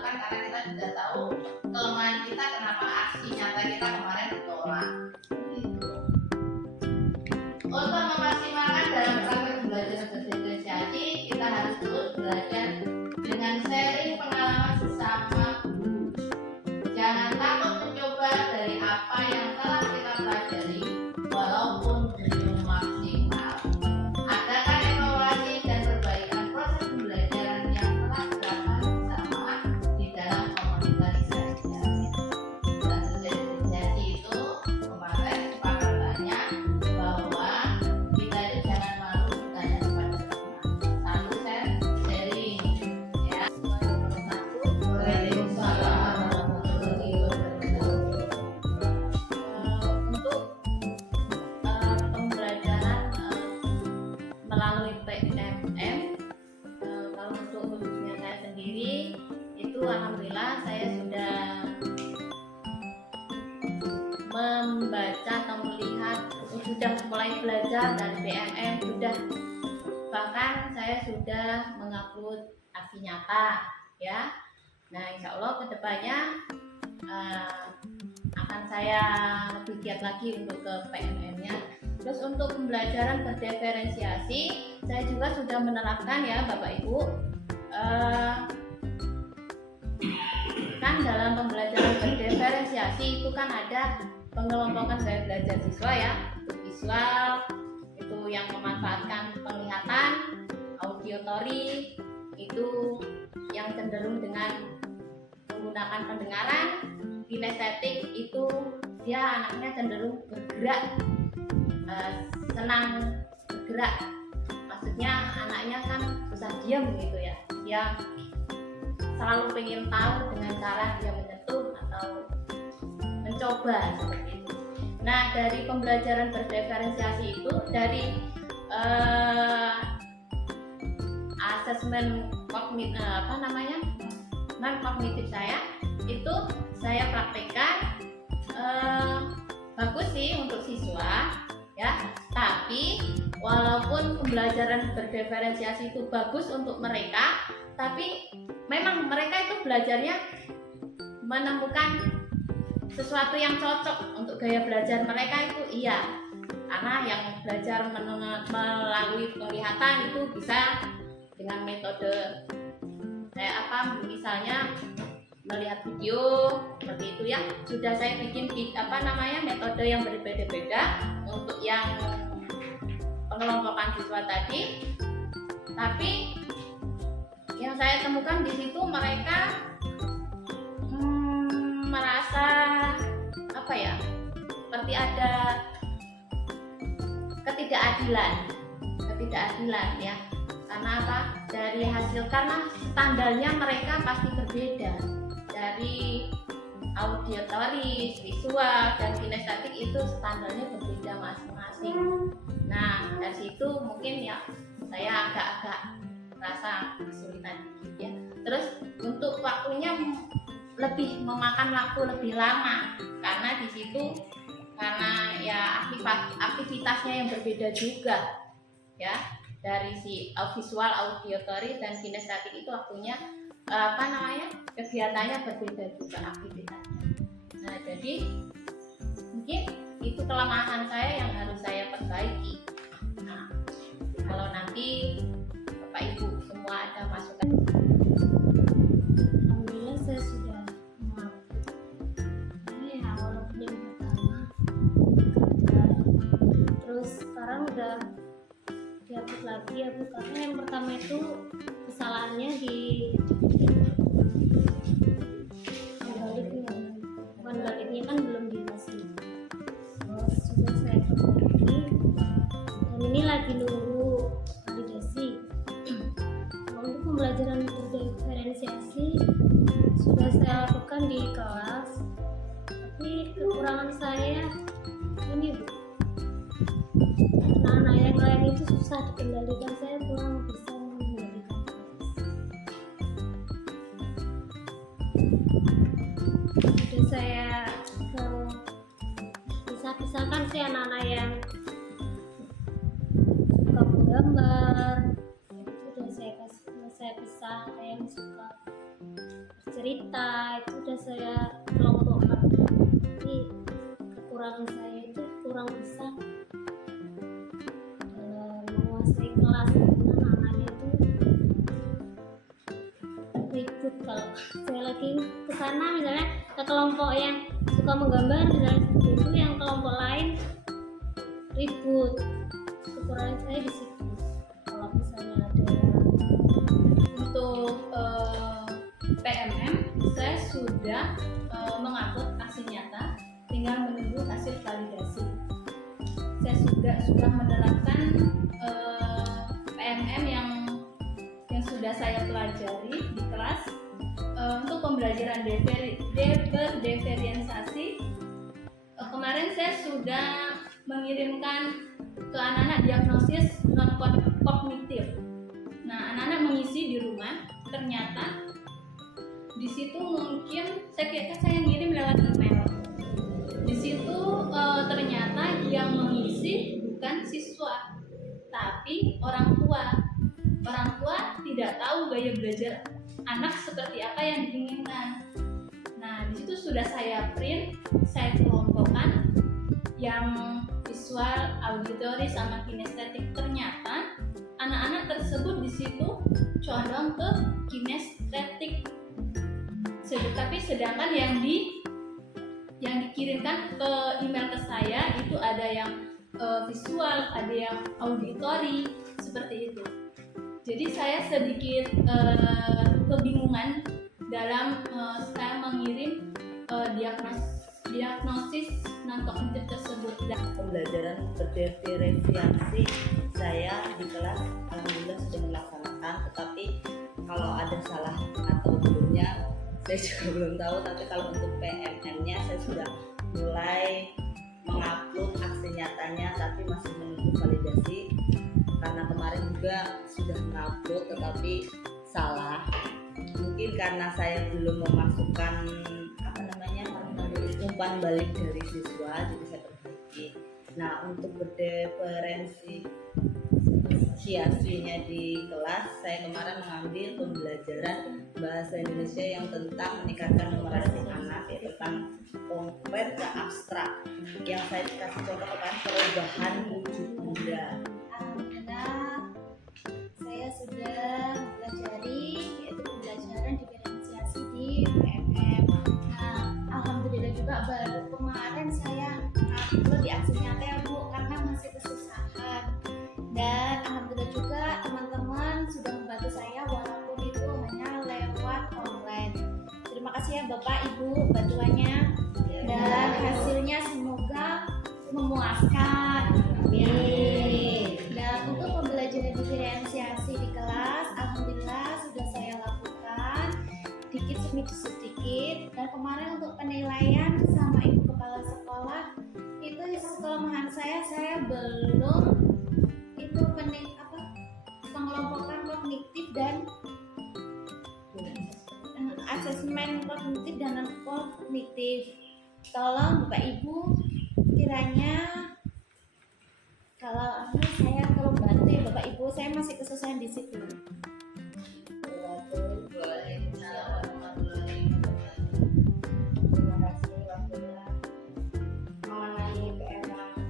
lakukan karena kita sudah tahu kelemahan kita, kenapa aksi nyata kita kemarin ditolak. Gitu. Untuk memaksimalkan dalam praktek belajar berdiferensiasi, kita harus terus belajar dengan sharing pengalaman sesama guru. Jangan takut mencoba dari apa yang telah kita pelajari, walaupun belum maksimal. Adakan evaluasi dan perbaikan proses pembelajaran yang telah dilakukan bersama di dalam komunitas belajar. Dan berdiferensiasi itu memakai kesepakatannya bahwa kita itu jangan malu bertanya kepada teman. Satu sharing, ya. Waalaikumsalam warahmatullahi wabarakatuh. Untuk pembelajaran melalui PMM, kalau untuk khususnya saya sendiri itu alhamdulillah saya sudah membaca atau melihat, sudah mulai belajar dari PMM, bahkan saya sudah mengupload aksi nyata, ya. Nah, insya Allah kedepannya akan saya lebih giat lagi untuk ke PMM-nya. Terus untuk pembelajaran berdiferensiasi, saya juga sudah menerapkan, ya Bapak Ibu. Kan dalam pembelajaran berdiferensiasi itu kan ada pengelompokan gaya belajar siswa, ya. Untuk visual itu yang memanfaatkan penglihatan, auditory itu yang cenderung dengan menggunakan pendengaran, kinestetik itu dia anaknya cenderung bergerak, senang bergerak. Maksudnya anaknya kan susah diam gitu, ya. Dia selalu pengen tahu dengan cara dia menyentuh atau mencoba seperti itu. Nah, dari pembelajaran berdiferensiasi itu, dari asesmen non kognitif saya itu saya praktekkan, bagus sih untuk siswa, ya. Tapi walaupun pembelajaran berdiferensiasi itu bagus untuk mereka, tapi memang mereka itu belajarnya menemukan sesuatu yang cocok untuk gaya belajar mereka itu, iya. Karena yang belajar melalui penglihatan itu bisa dengan metode misalnya melihat video seperti itu, ya. Sudah saya bikin metode yang berbeda-beda untuk yang pengelompokan siswa tadi. Tapi yang saya temukan di situ mereka merasa seperti ada ketidakadilan, ya. Karena apa? Karena standarnya mereka pasti berbeda. Dari auditory, visual, dan kinestetik itu standarnya berbeda masing-masing. Nah, dari situ mungkin ya saya agak-agak merasa kesulitan dikit, ya. Terus untuk waktunya memakan waktu lebih lama karena di situ ya aktivitasnya yang berbeda juga, ya. Dari si visual, auditory, dan kinestetik itu waktunya kegiatannya berbeda juga aktivitasnya. Nah, jadi mungkin itu kelemahan saya yang harus saya perbaiki. Nah, kalau nanti Bapak Ibu semua ada masukan, alhamdulillah saya sudah walaupun yang pertama terus sekarang udah dihapus lagi, ya Bu, karena yang pertama itu kesalahannya di baliknya kan belum dikasih. Terus sudah saya perbaiki dan ini lagi nunggu validasi. Untuk pembelajaran berdiferensiasi sudah saya lakukan di kelas, tapi kekurangan saya ini, Bu, anak-anak yang lain itu susah dikendalikan, saya kurang bisa mengendalikan kelas. Jadi saya pisah-pisahkan sih anak-anak yang suka menggambar, itu sudah saya pisah. Yang suka cerita itu udah saya kelompokkan. Jadi kekurangan saya itu kurang bisa dalam menguasai kelas, karena anak-anaknya itu ribut. Kalau saya lagi ke sana misalnya ke kelompok yang suka menggambar misalnya seperti itu, yang kelompok lain ribut. Kekurangan saya di situ. Kalau misalnya ada Untuk PMM saya sudah mengupload aksi nyata, tinggal menunggu hasil validasi. Saya sudah menerapkan PMM yang sudah saya pelajari di kelas untuk pembelajaran berdifferensiasi. Kemarin saya sudah mengirimkan ke anak-anak diagnosis non kognitif. Nah, anak-anak mengisi di rumah, ternyata di situ mungkin saya ngirim lewat email. Di situ ternyata yang mengisi bukan siswa, tapi orang tua. Orang tua tidak tahu gaya belajar anak seperti apa yang diinginkan. Nah, di situ sudah saya print, saya kelompokkan yang visual, auditory, sama kinestetik. Ternyata anak-anak tersebut di situ condong ke kinestetik. Tapi sedangkan yang dikirimkan ke email ke saya itu ada yang visual, ada yang auditory, seperti itu. Jadi saya sedikit kebingungan dalam saya mengirim diagnosis non kognitif tersebut. Pembelajaran berdifferensiasi saya di kelas alhamdulillah sudah melaksanakan, tetapi kalau ada salah atau belumnya saya juga belum tahu. Tapi kalau untuk PMM-nya saya sudah mulai mengupload aksi nyatanya, tapi masih menunggu validasi karena kemarin juga sudah mengupload tetapi salah. Mungkin karena saya belum memasukkan umpan balik dari siswa, jadi saya perbaiki. Nah, untuk berdifferensiasinya di kelas, saya kemarin mengambil pembelajaran bahasa Indonesia yang tentang meningkatkan numerasi anak, ya, tentang konkret ke abstrak. Yang saya kasih contoh kemarin perubahan wujud benda. Alhamdulillah saya sudah mempelajari yaitu pembelajaran diferensiasi di PMM. Nah, alhamdulillah juga baru kemarin saya upload di aksi nyata ya Bu, karena masih kesusahan. Dan alhamdulillah juga teman-teman sudah membantu saya walaupun itu hanya lewat online. Terima kasih ya Bapak Ibu bantuannya, dan hasilnya semoga memuaskan. Amin. Dan untuk pembelajaran diferensiasi di kelas, alhamdulillah sudah saya lakukan sedikit demi sedikit. Dan kemarin untuk penilaian sama ibu kepala sekolah itu kelemahan saya belum itu pengelompokan kognitif dan asesmen kognitif dan non kognitif. Tolong Bapak Ibu kiranya kalau saya tolong bantu ya Bapak Ibu, saya masih kesusahan di situ. Terima kasih waktunya. Mengenai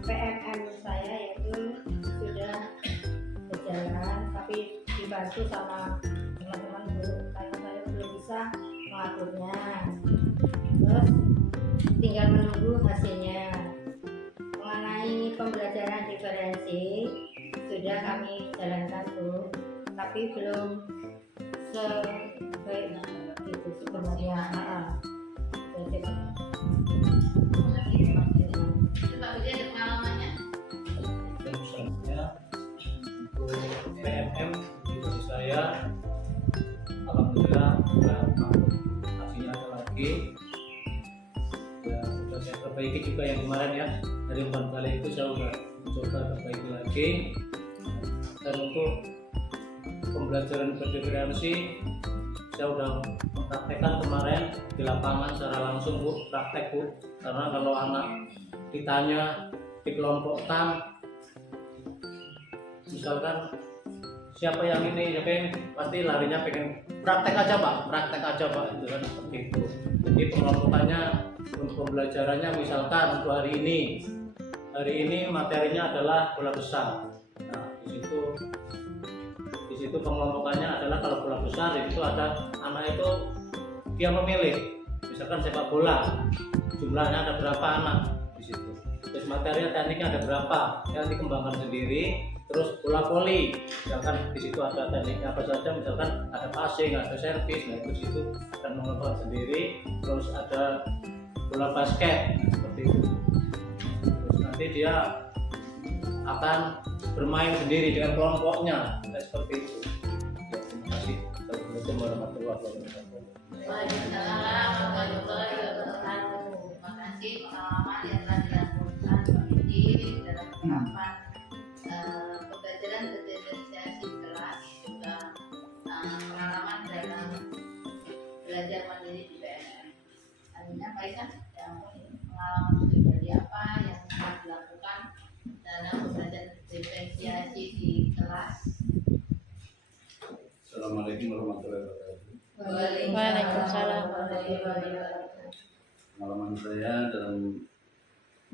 PMM saya yaitu sudah berjalan, tapi dibantu sama teman-teman guru karena saya belum bisa mengaturnya. Terus tinggal menunggu hasilnya. Mengenai pembelajaran diferensi sudah kami jalankan Bu, tapi belum sebaik itu sebenarnya. Coba ujian ada pengalamannya. Misalnya untuk PMM itu saya alhamdulillah sudah hasilnya ada lagi ya, sudah saya perbaiki juga yang kemarin ya, dari umpan balik itu saya sudah mencoba perbaiki lagi. Dan untuk pembelajaran berdifferensi saya sudah mempraktekkan kemarin di lapangan secara langsung Bu, praktek Bu, karena kalau anak ditanya dikelompokkan misalkan siapa yang pasti larinya pengen praktek aja pak itu kan seperti itu. Jadi pengelompokannya untuk pembelajarannya misalkan untuk hari ini materinya adalah bola besar. Nah di situ pengelompokannya adalah kalau bola besar itu ada anak itu dia memilih misalkan sepak bola jumlahnya ada berapa anak di situ. Terus materinya tekniknya ada berapa yang dikembangkan sendiri. Terus bola voli, misalkan di situ ada tekniknya apa saja, misalkan ada passing, ada servis, nah itu situ akan mengelompokan sendiri. Terus ada bola basket, nah, seperti itu. Terus nanti dia akan bermain sendiri dengan kelompoknya, nah, seperti itu. Ya, terima kasih. Assalamualaikum warahmatullahi wabarakatuh. Waalaikumsalam warahmatullahi wabarakatuh. Terima kasih pengalaman yang telah dilakukan Pak Didi dalam penerapan pembelajaran berdiferensiasi kelas, juga pengalaman dalam belajar mandiri di PNM. Artinya Pak Isan yang pengalaman pribadi apa yang telah dilakukan dalam belajar berdiferensiasi di kelas. Assalamualaikum warahmatullahi wabarakatuh. Waalaikumsalam warahmatullahi wabarakatuh. Pengalaman saya dalam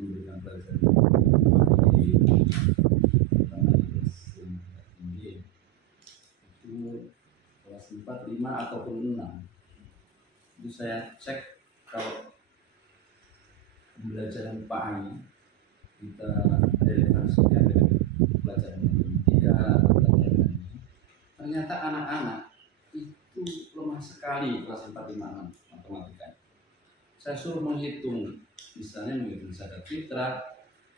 memberikan pelajaran di tinggi itu kelas 4, 5 ataupun 6 itu saya cek kalau pembelajaran PAI kita relevansikan dengan pelajaran matematika atau pelajaran ini, ternyata anak-anak itu lemah sekali kelas 4, 5, 6 matematika. Saya suruh menghitung, misalnya menghitung zakat fitrah,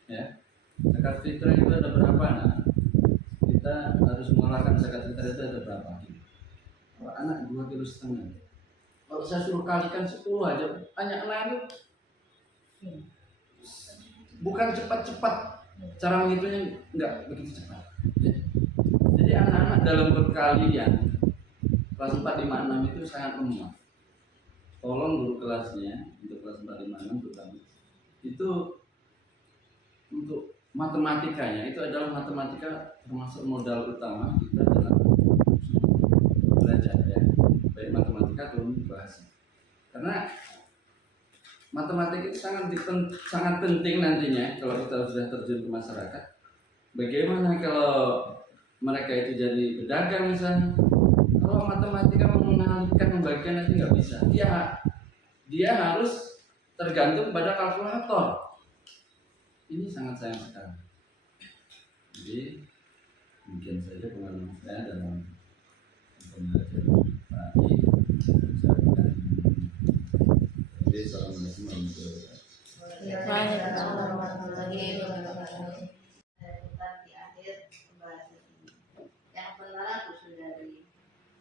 ya. Zakat fitrah itu ada berapa anak? Kita harus mengeluarkan zakat fitrah itu ada berapa? Kalau anak 2,5 kg. Kalau saya suruh kalikan 10 aja, anak itu bukan cepat-cepat, cara menghitungnya enggak begitu cepat. Jadi anak-anak dalam perkalian kelas 4, 5, 6 itu sangat lemah. Tolong guru kelasnya untuk kelas 4, 5, 6 terutama itu untuk matematikanya, itu adalah matematika termasuk modal utama kita dalam belajar, ya, baik matematika maupun bahasa. Karena matematika itu sangat penting nantinya kalau kita sudah terjun ke masyarakat. Bagaimana kalau mereka itu jadi pedagang misalnya? Kalau matematika mengenalikan pembagian nanti nggak bisa. Dia harus tergantung pada kalkulator. Ini sangat sayang sekali. Jadi mungkin saja pengalaman saya dalam pembelajaran PAI. Jadi assalamualaikum warahmatullahi wabarakatuh. Kita di akhir pembahasan ini. Yang benar Saudari,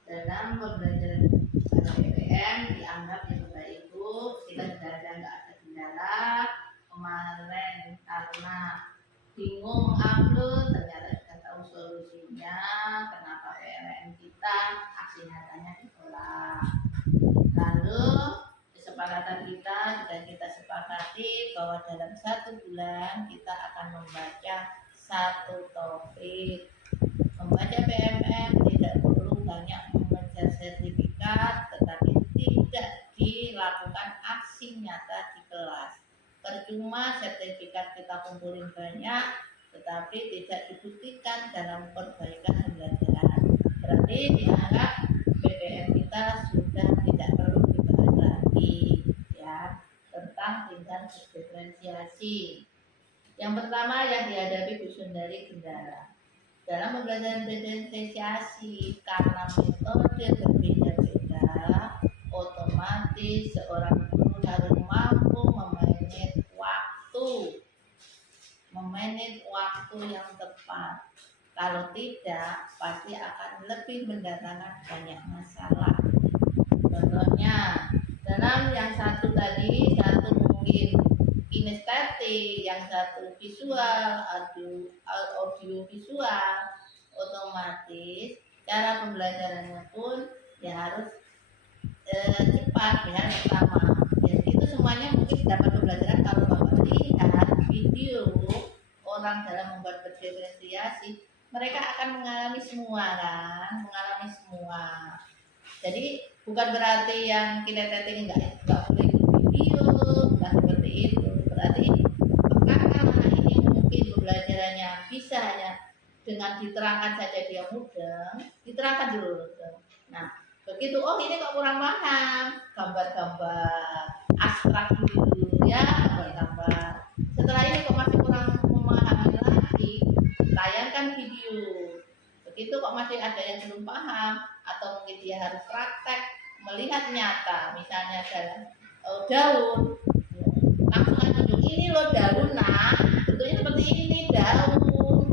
dalam pembelajaran pada PPM dianggap yang baik itu kita tidak ada kendala. Kemarin karena bingung upload, ternyata kita tahu solusinya kenapa PLN kita aksi nyatanya ditolak. Lalu kesepakatan kita sudah kita sepakati bahwa dalam 1 bulan kita akan membaca 1 topik. Membaca PMM tidak perlu banyak mengejar sertifikat, tetapi tidak dilakukan aksi nyata di kelas. Percuma sertifikat kita kumpulin banyak, tetapi tidak dibuktikan dalam perbaikan pembelajaran. Berarti dianggap PPM kita sudah tidak perlu dibahas lagi, ya, tentang tingkat diferensiasi. Yang pertama yang dihadapi Bu Sundari kendala dalam pembelajaran diferensiasi karena metode berbeda-beda, otomatis seorang guru harus mampu memanage waktu yang tepat. Kalau tidak, pasti akan lebih mendatangkan banyak masalah. Contohnya, dalam yang satu tadi, satu mungkin kinestetik, yang satu visual, audio visual, otomatis cara pembelajarannya pun ya harus cepat, ya pertama. Ya, itu semuanya mungkin dapat pembelajaran kalau Bapak lihat video orang dalam membuat berdiferensiasi, mereka akan mengalami semua. kan, mengalami semua. Jadi bukan berarti yang kinetetik nggak boleh ikut video, bukan seperti itu. Berarti karena anak ini mungkin pembelajarannya bisa hanya dengan diterangkan saja dia mudeng, diterangkan dulu. Nah, begitu oh ini kok kurang paham, gambar-gambar abstrak dulu ya, gambar-gambar. Setelah ini kok masih kurang memahami lagi, tayangkan video. Begitu kok masih ada yang belum paham atau mungkin dia harus praktek melihat nyata, misalnya dalam daun, langsung aja tunjuk ini loh daun, nah bentuknya seperti ini daun.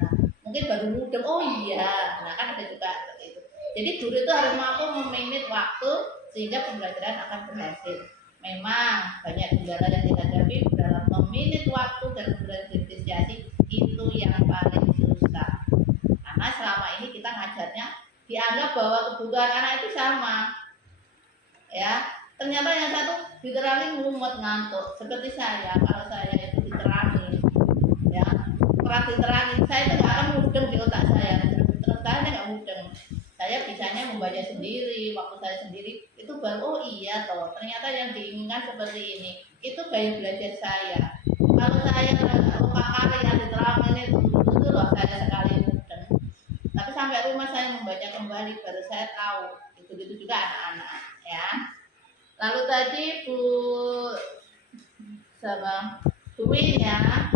Nah, mungkin baru mudeng, oh iya, nah kan ada juga seperti itu. Jadi guru itu harus mampu memanage waktu sehingga pembelajaran akan berhasil. Memang banyak kendala yang dihadapi dalam memanage waktu dan berdiskusi, itu yang paling susah. Karena selama ini kita ngajarnya dianggap bahwa kebutuhan anak itu sama, ya. Ternyata yang satu diterangin mumet ngantuk, seperti saya. Kalau saya itu diterangin, ya, keras diterangin, saya itu nggak akan mudeng di otak saya. Terus saya nggak mudeng. Saya bisanya membaca sendiri, waktu saya sendiri itu baru oh iya toh ternyata yang diinginkan seperti ini. Itu gaya belajar saya. Kalau saya lupa kali yang diterangin itu loh saya sekali mudeng. Tapi sampai rumah saya membaca kembali baru saya tahu. Itu juga anak-anak ya. Lalu tadi Bu Win ya,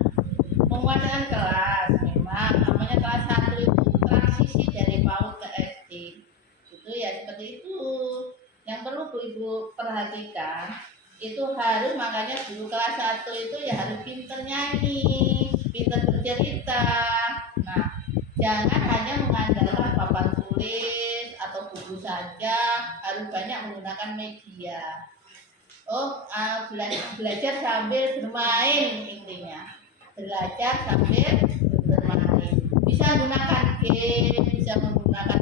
penguasaan kelas. Memang namanya kelas 1 itu transisi dari PAUD ke SD. Itu ya seperti itu. Yang perlu Bu Ibu perhatikan itu harus, makanya guru kelas 1 itu ya harus pinter nyanyi, pinter bercerita. Nah, jangan hanya mengandalkan papan tulis atau buku saja, harus banyak menggunakan media. Oh, belajar sambil bermain intinya. Belajar sambil bermain. Bisa menggunakan game, bisa menggunakan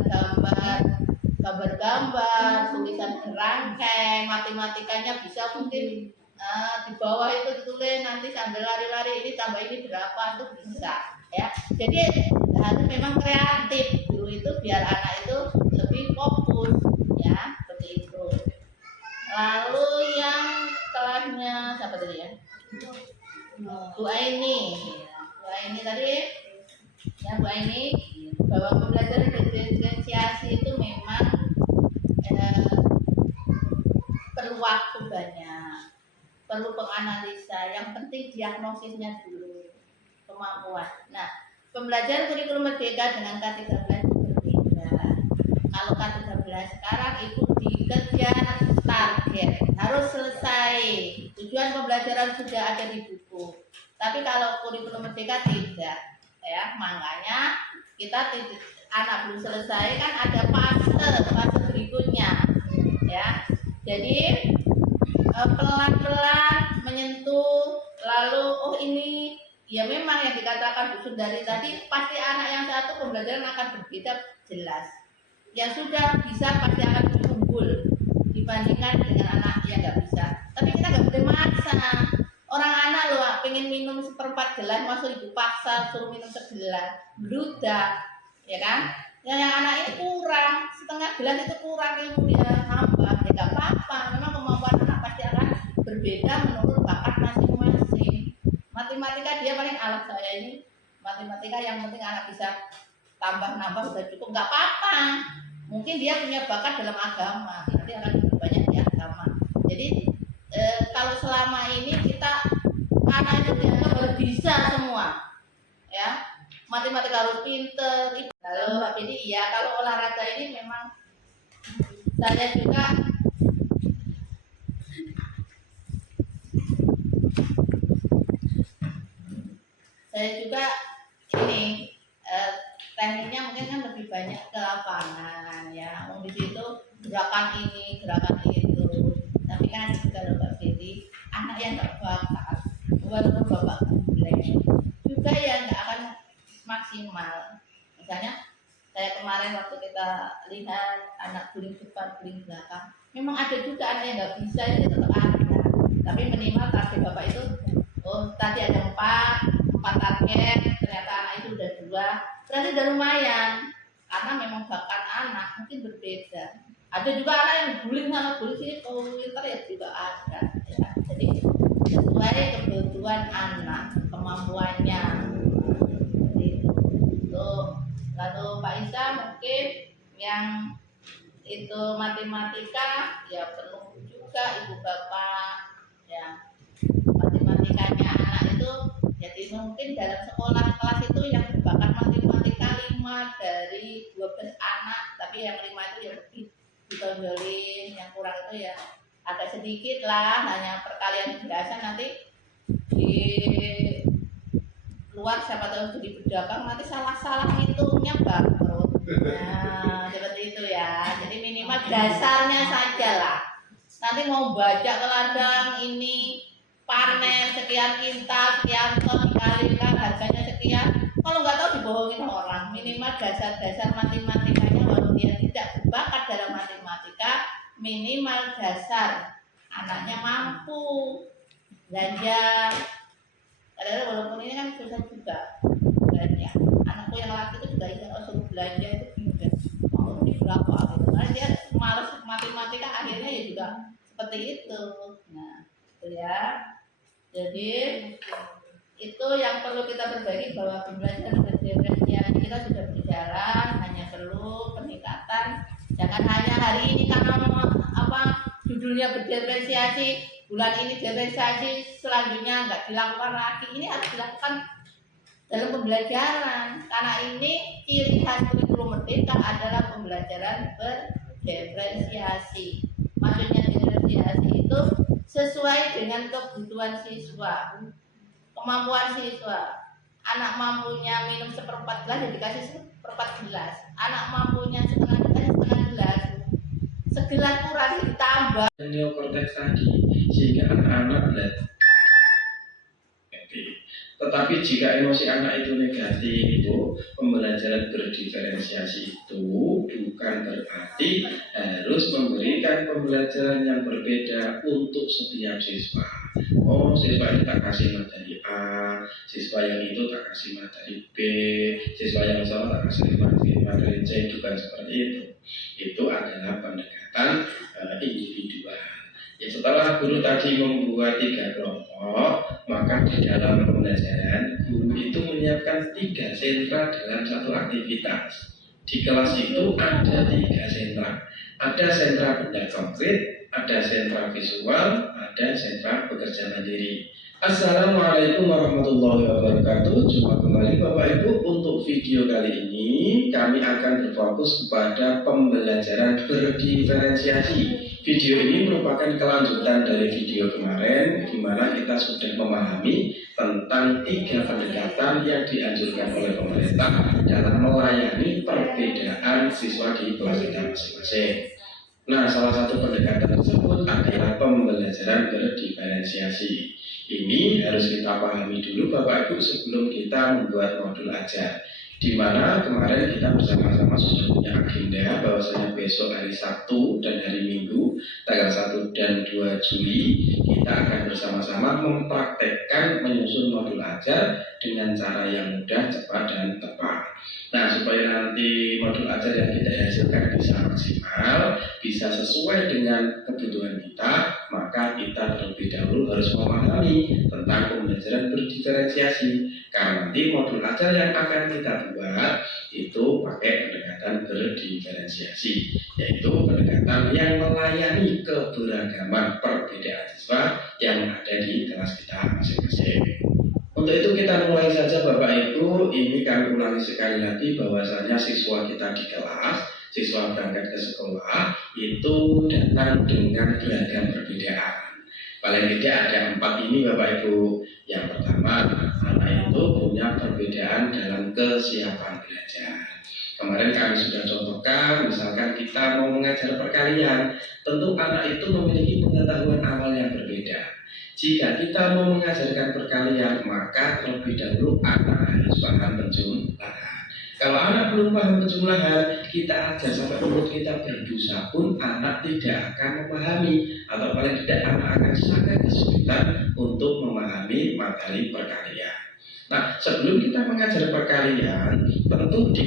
gambar-gambar, tulisan berangkai, matematikanya bisa mungkin di bawah itu ditulis nanti sambil lari-lari ini tambah ini berapa itu bisa ya. Jadi harus memang kreatif dulu itu biar anak itu lebih fokus ya, seperti itu. Lalu yang kelasnya siapa tadi ya? Bu Aini. Bu Aini tadi ya, Bu Aini bahwa pembelajaran diferensiasi itu memang perlu waktu banyak, perlu penganalisa, yang penting diagnosisnya dulu, kemampuan. Nah, pembelajaran kurikulum merdeka dengan K13 berbeda. Kalau K13 sekarang itu dikejar target, harus selesai. Tujuan pembelajaran sudah ada di buku. Tapi kalau kurikulum merdeka tidak, ya. Makanya kita anak belum selesai kan ada fase berikutnya, ya. Jadi pelan-pelan menyentuh, lalu oh ini ya memang yang dikatakan Bu Sundari tadi, pasti anak yang satu pembelajaran akan berbeda jelas. Yang sudah bisa pasti akan lebih unggul dibandingkan dengan anak yang nggak bisa. Tapi kita nggak boleh maksa. Orang anak loh pengen minum seperempat gelas, masuk ibu paksa suruh minum segelas, bludak, ya kan? Yang anak ini kurang, setengah gelas itu kurang ilmu dia nambah, ya nggak apa-apa. Memang kemampuan anak pasti akan berbeda menurut bakat masing-masing. Matematika dia paling alat saya ini matematika, yang penting anak bisa tambah-nambah udah cukup, nggak apa-apa. Mungkin dia punya bakat dalam agama, nanti akan lebih banyak di agama. Jadi kalau selama ini kita anak itu dianggap harus bisa semua, ya matematika harus pinter. Lalu ini iya, kalau olahraga ini memang saya juga ini tekniknya mungkin kan lebih banyak ke lapangan ya. Di situ gerakan ini, gerakan itu. Tapi kan kalau Mbak Betty, anak yang nggak bakat, walaupun bapak blank, juga yang nggak akan maksimal. Misalnya saya kemarin waktu kita lihat anak guling depan, guling belakang, memang ada juga anak yang nggak bisa, itu tetap ada. Tapi minimal target bapak itu, oh tadi ada 4 target, ternyata anak itu udah 2, berarti udah lumayan. karena memang bakat anak mungkin berbeda. Ada juga anak yang guling sana guling sini, pintar ya juga ada. Ya. Jadi sesuai kebutuhan anak, kemampuannya. Jadi, lalu Pak Isa mungkin yang itu matematika ya perlu juga ibu bapak ya, matematikanya anak itu jadi mungkin dalam sekolah kelas itu yang berbakat matematika 5 dari 12 anak, tapi yang 5 itu ya lebih ditonjolin, yang kurang itu ya agak sedikit lah, hanya perkalian biasa, nanti di luar siapa tahu jadi pedagang nanti salah-salah hitungnya bangkrut. Nah, seperti itu ya. Jadi minimal dasarnya saja lah. Nanti mau baca ke ladang ini panen sekian kintal, sekian ton dikalikan harganya sekian. Kalau nggak tahu dibohongin orang. Minimal dasar-dasar matematikanya walaupun dia tidak berbakat dalam matematika, minimal dasar anaknya mampu belanja. Kadang-kadang walaupun ini kan susah juga belanja. Anakku yang laki itu juga ingin suruh belanja itu juga mau ini berapa gitu. Karena dia malas matematika akhirnya ya juga seperti itu. Nah, itu ya. Jadi itu yang perlu kita perbaiki, bahwa pembelajaran berdiferensiasi kita sudah berjalan, hanya perlu peningkatan. Jangan hanya hari ini karena judulnya berdiferensiasi, bulan ini diferensiasi, selanjutnya nggak dilakukan lagi. Ini harus dilakukan dalam pembelajaran, karena ini ciri khas kurikulum merdeka adalah pembelajaran berdiferensiasi. Maksudnya diferensiasi itu sesuai dengan kebutuhan siswa, kemampuan siswa. Anak mampunya minum 1/4 gelas ya dikasih 1/4 gelas, anak mampunya setengah gelas, segelas kurang ditambah. Neokortex tadi, sehingga anak-anak belajar. Tetapi jika emosi anak itu negatif, pembelajaran berdiferensiasi itu bukan berarti harus memberikan pembelajaran yang berbeda untuk setiap siswa. Oh, siswa ini tak kasih materi A, siswa yang itu tak kasih materi B, siswa yang sama tak kasih materi C, bukan seperti itu. Itu adalah pendekatan individual. Ya, setelah guru tadi membuat 3 kelompok, maka di dalam pembelajaran guru itu menyiapkan 3 sentra dalam satu aktivitas. Di kelas itu ada 3 sentra. Ada sentra benda konkret, ada sentra visual, ada sentra bekerja mandiri. Assalamualaikum warahmatullahi wabarakatuh. Jumpa kembali Bapak Ibu. Untuk video kali ini kami akan berfokus kepada pembelajaran berdiferensiasi. Video ini merupakan kelanjutan dari video kemarin, di mana kita sudah memahami tentang 3 pendekatan yang dianjurkan oleh pemerintah dalam melayani perbedaan siswa di kelas kita masing-masing. Nah, salah satu pendekatan tersebut adalah pembelajaran berdiferensiasi. Ini harus kita pahami dulu Bapak Ibu sebelum kita membuat modul ajar, di mana kemarin kita bersama-sama sudah punya agenda bahwasanya besok hari Sabtu dan hari Minggu tanggal 1 dan 2 Juli kita akan bersama-sama mempraktekkan menyusun modul ajar dengan cara yang mudah, cepat, dan tepat. Nah, supaya nanti modul ajar yang kita hasilkan bisa maksimal, bisa sesuai dengan kebutuhan kita, maka kita terlebih dahulu harus memahami tentang pembelajaran berdiferensiasi. Karena nanti modul ajar yang akan kita buat itu pakai pendekatan berdiferensiasi, yaitu pendekatan yang melayani keberagaman perbedaan siswa yang ada di kelas kita masing-masing. Untuk itu kita mulai saja Bapak Ibu. Ini kami ulangi sekali lagi bahwasanya siswa kita di kelas, siswa berangkat ke sekolah itu datang dengan beragam perbedaan. Paling tidak ada 4 ini Bapak Ibu. Yang pertama, anak itu punya perbedaan dalam kesiapan belajar. Kemarin kami sudah contohkan, misalkan kita mau mengajar perkalian, tentu anak itu memiliki pengetahuan awal yang berbeda. Jika kita mau mengajarkan perkalian, maka terlebih dahulu anak harus paham penjumlahan. Kalau anak belum paham penjumlahan, kita ajar sampai mulut kita berbusa pun anak tidak akan memahami, atau paling tidak anak akan sangat kesulitan untuk memahami materi perkalian. Nah, sebelum kita mengajar perkalian, tentu di